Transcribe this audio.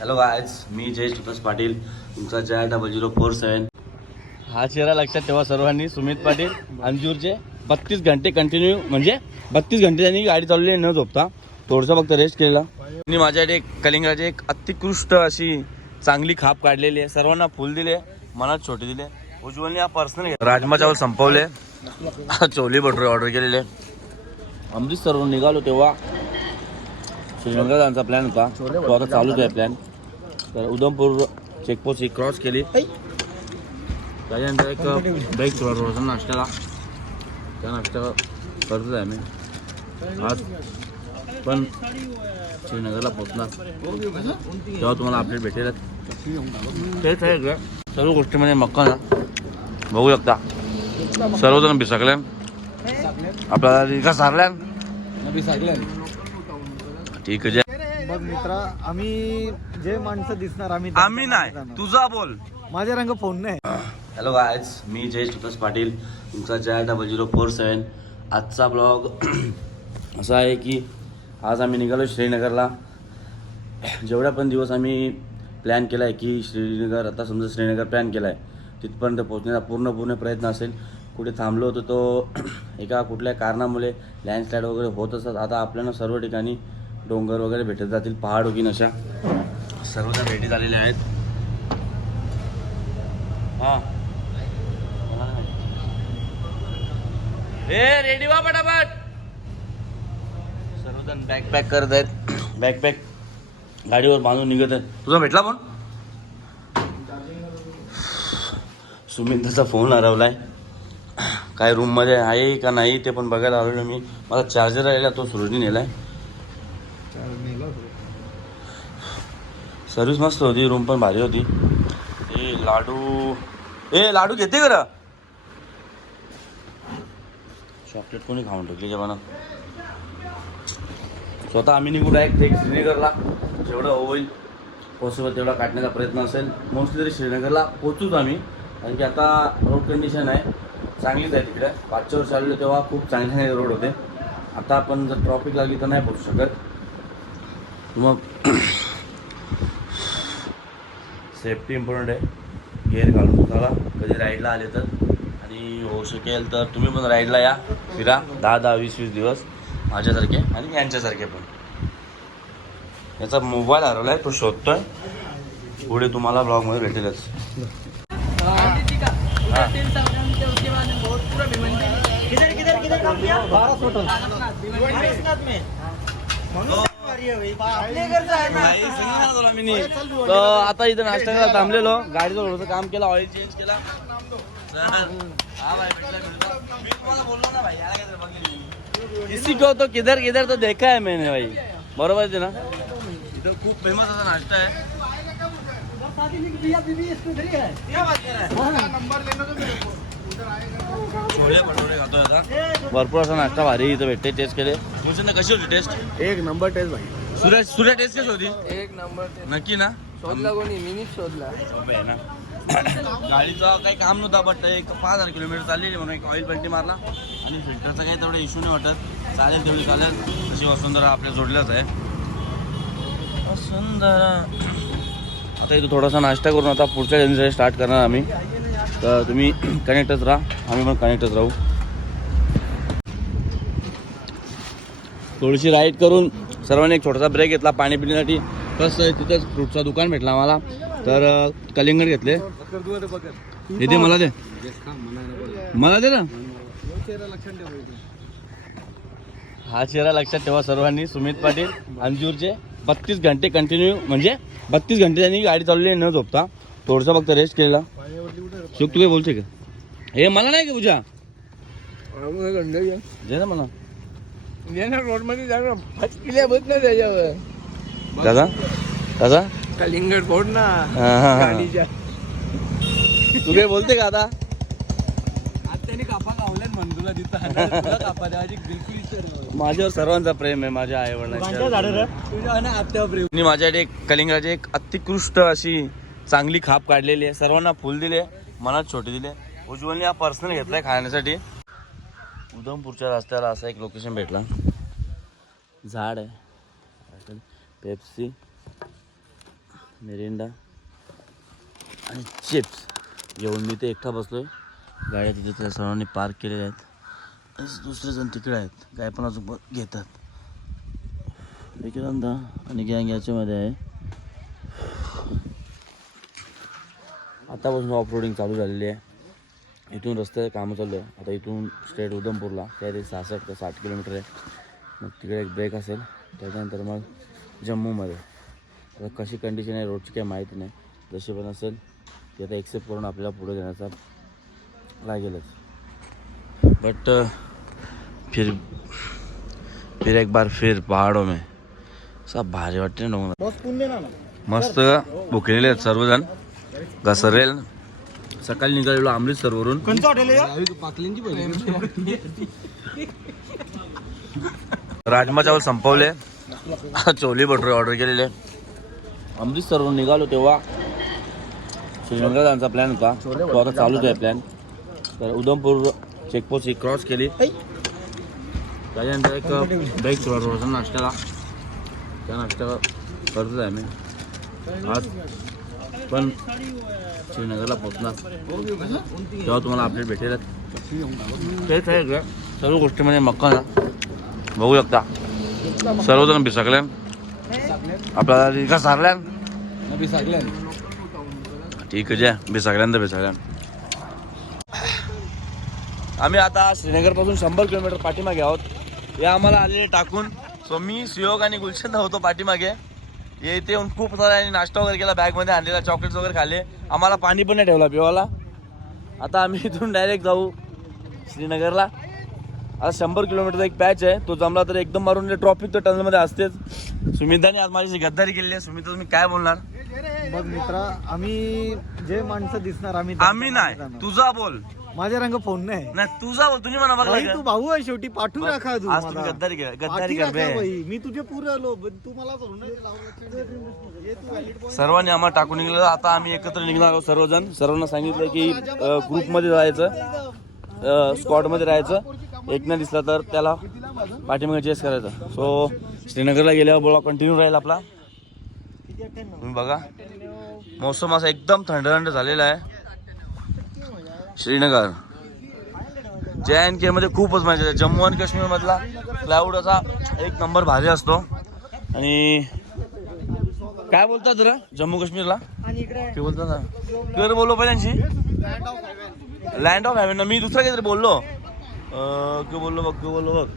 Hello guys, मी जय सुतास पाटील, तुमचा JR0047. हा चेहरा लक्षात ठेवा सर्वांनी. सुमित पाटील अंजूरचे 32 घंटे कंटिन्यू, म्हणजे 32 घंटे त्यांनी गाडी चालवली न झोपता. थोडंसं फक्त रेस्ट केला. मी माझ्याकडे एक कलिंगराची एक अतिकृष्ट अशी चांगली खाप काढलेली आहे. सर्वांना फुल दिले, मनात छोटे दिले. उज्ज्वलने हा पर्सनल राजमा चावल संपवले, छोले भटुरे ऑर्डर केलेले. अमृतसरवरून निघालो तेव्हा श्रीनगर जाण्याचा प्लॅन होता, तो आता चालूच आहे प्लॅन. तर उधमपूर चेकपोस्ट ही क्रॉस केली. त्याच्यानंतर एक ब्रेक थोडा नाश्त्याला, त्या नाश्ता करतोच आहे मी. आज पण श्रीनगरला पोचणार तेव्हा तुम्हाला अपडेट भेटेल. तेच आहे का सर्व गोष्टीमध्ये मक्का बघू शकता. सर्वजण बिसाकल्या, आपल्याला का सारल्या ठीक आहे. बघ मित्रा, आम्ही जे माणसं दिसणार आम्ही नाही, तुझा बोल, माझ्या रंग फोन नाही. हॅलो गायज, मी जय सुतास पाटील, तुमचा JR0047. आजचा ब्लॉग असा आहे की आज आम्ही निघालो श्रीनगरला. जेवढा पण दिवस आम्ही प्लॅन केला आहे की श्रीनगर, आता समजा श्रीनगर प्लॅन केला आहे, तिथपर्यंत पोहोचण्याचा पूर्ण प्रयत्न असेल. कुठे थांबलो होतो तो एका कुठल्या कारणामुळे लँडस्लाईड वगैरे होत असतात. आता आपल्याला सर्व ठिकाणी डोंगर वगैरे भेटत जातील, पहाड वगैरे अशा सर्वजण भेटी झालेले आहेत. हां रेडी व्हा पटापट. सर्वजण बॅकपॅक करत आहेत, बॅकपॅक गाडीवर बांधून निघत आहेत. तुझा भेटला पण सुमितचा फोन हरवलाय, काय रूममध्ये आहे का नाही ते पण बघायला आलेलो मी. मला चार्जर राहिला, तो सुरजनी नेलाय. सर्विस मस्त होती, रूम पण भारी होती. लाडू घेते करा. चॉकलेट कोणी खाऊन टाकली जेवणा. स्वतः आम्ही निघू डायरेक्ट श्रीनगरला. जेवढं होईल पॉसिबल तेवढा काढण्याचा प्रयत्न असेल. मोस्टली तरी श्रीनगरला पोचूच आम्ही, कारण की आता रोड कंडिशन आहे चांगलीच आहे तिकडे. 5 वर्ष आलेलो तेव्हा खूप चांगले रोड होते. आता आपण जर ट्रॉफिक लागली तर नाही पोचू शकत. मग सेफ्टी इम्पॉर्टंट आहे. गेअर घालून चला कधी राईडला आले तर, आणि होऊ शकेल तर तुम्ही पण राईडला या, फिरा 10-10, 20-20 दिवस माझ्यासारखे आणि यांच्यासारखे पण. याचा मोबाईल हरवला आहे, तो शोधतोय. पुढे तुम्हाला ब्लॉगमध्ये भेटेलच. आता इथं नाश्ता करायला थांबलेलो, गाडीचं थोडंसं काम केलं, ऑइल चेंज केला. किसी को तो किधर किधर तो देखा है मैंने भाई. बरोबर आहे ना. इथं खूप फेमस असा नाश्ता आहे. छोले भटुरे खातोय आता. भरपूर असा नाश्ता भारी इथं भेटते. टेस्ट केले. कशी होती टेस्ट? एक नंबर टेस्ट भाई. सूर्या टेस्ट कशी होती? एक नंबर. नक्की ना. शोधला कोणी? मीनीच शोधला. गाडीचा काही काम नव्हता, बट एक 5000 किलोमीटर चाललेली म्हणून एक ऑइल पलटी मारला. आणि फिल्टरचा काही तेवढा इश्यू नाही वाटत. चालेल तेवढी चालेल. तशी वसुंधरा आपल्या जोडल्याच आहे. वसुंधरा. आता इथं थोडासा नाश्ता करून आता पुढच्या जर्नीसाठी स्टार्ट करणार आम्ही. तर तुम्ही कनेक्टच राहा, आम्ही पण कनेक्टच राहू. थोडीशी राईड करून सर्वांनी एक छोटासा ब्रेक घेतला पाणी पिण्यासाठी. कसं आहे तिथंच फ्रूटचं दुकान भेटला आम्हाला, तर कलिंगड घेतले. हे दे, मला दे, मला दे ना. हा चेहरा लक्षात ठेवा सर्वांनी. सुमित पाटील अंजूरचे 32 घंटे कंटिन्यू, म्हणजे 32 घंटे त्यांनी गाडी चालवली न झोपता. थोडंसं फक्त रेस्ट केलेला. सुख तू काय बोलते का? हे मला नाही का पूजा दे ना मला. रोड मध्ये जाणार फटकिल्या बघ ना त्याच्यावर. दादा दादा कलिंगड फोड ना गाडीच्या. तू काय बोलते का आता? त्याने कापा लावल्यान म्हण तुला तिथं कापा द्यायची बिलकुल. माझ्यावर सर्वांचा प्रेम आहे, माझ्या आई वडिलांच्या. मी माझ्याकडे एक कलिंगराची एक अतिकृष्ट अशी चांगली खाप काढलेली आहे. सर्वांना फुल दिले, मनात छोटे दिले. उज्ज्वलने हा पर्सनल घेतलाय खाण्यासाठी. उधमपूरच्या रस्त्याला असा एक लोकेशन भेटला. झाड आहे, पेप्सी मिरिंडा आणि चिप्स घेऊन मी ते एकटा बसलोय. गाड्या तिथे त्या सर्वांनी पार्क केलेल्या आहेत. दुसरे जण तिकडे आहेत, काय पण अजून घेतात. विक्रांता आणि गँग याच्यामध्ये आहे. आतापासून ऑफ रोडिंग चालू झालेली आहे. इथून रस्त्याचं कामं चालू आहे. आता इथून स्ट्रेट उधमपूरला तरी 66 ते 60 किलोमीटर आहे. मग तिकडे एक ब्रेक असेल, त्याच्यानंतर मग जम्मूमध्ये. आता कशी कंडिशन आहे रोडची काही माहिती नाही. जशी पण असेल ती आता एक्सेप्ट करून आपल्याला पुढे जाण्याचा लागेलच. बट फिर एक बार फिर पहाडों में सब भारी वाटते ना डोंगर. मस्त भुकलेले आहेत सर्वजण. घसरेल सकाळी निघालेलो अमृतसरवरून. राजमा चावल संपवले. छोले भटुरे ऑर्डर केलेले. अमृतसरवरून निघालो तेव्हा श्रीनगर जाण्याचा प्लॅन होता. तो आता चालूच आहे प्लॅन. तर उधमपूर चेकपोस्ट क्रॉस केली. त्याच्यानंतर एक ब्रेक थोडासा नाश्त्याला. त्या नाश्त्याला करतोच आहे मी. आज पण श्रीनगरला पोचणार तेव्हा तुम्हाला अपडेट भेटेल. तेच आहे सर्व गोष्टी म्हणजे मक्का ना बघू शकता. सर्वजण बिसकले. आपल्याला रिका सारल्या ठीक आहे. बिसकल्यानंतर बिसकल्या. आम्ही आता श्रीनगरपासून 100 किलोमीटर पाठीमागे आहोत. हे आम्हाला आलेले टाकून. सो मी सुयोग आणि गुलशन होतो पाठीमागे. येथे येऊन खूप सारा नाश्ता वगैरे केला, बॅगमध्ये आणलेला, चॉकलेट्स वगैरे खाल्ले. आम्हाला पाणी पण नाही ठेवला पिवाला. आता आम्ही इथून डायरेक्ट जाऊ श्रीनगरला. आज 100 किलोमीटरचा एक पॅच आहे, तो जमला तर एकदम मारून. ट्रॉफिक तर टनलमध्ये असतेच. सुमिताने आज माझी गद्दारी केलेली आहे. सुमिता तुम्ही काय बोलणार? बघ मित्रा, आम्ही जे माणसं दिसणार आम्ही नाही, तुझा बोल. माझ्या रंग फोन नाही. तुझा बोल. तुम्ही म्हणा भाई, तू भाऊ आहे शेवटी. पाठवू नका तू आज मला. तुम्ही गद्दारी पाठी कर नका भाई. मी तुझे पुरे आलो, तू मला सर्वांनी आम्हाला टाकून निघलं. आता आम्ही एकत्र निघणार आहोत सर्वजण. सर्वांना सांगितलं की ग्रुपमध्ये जायचं, स्क्वॉडमध्ये राहायचं. एक नाही दिसला तर त्याला पाठीमागे चेस करायचं. सो श्रीनगरला गेल्यावर बोला कंटिन्यू राहील आपला. तुम्ही बघा मौसम असा एकदम थंड थंड झालेला आहे. श्रीनगर JNK मध्ये खूपच मजा आहे. जम्मू आणि काश्मीर मधला क्लाउड असा एक नंबर भारी असतो. आणि काय बोलतात जरा जम्मू काश्मीरला काय बोलतात ना, कर बोललो पहिल्यांशी लँड ऑफ हॅव्हन. मी दुसरा काहीतरी बोललो. बोललो बघ.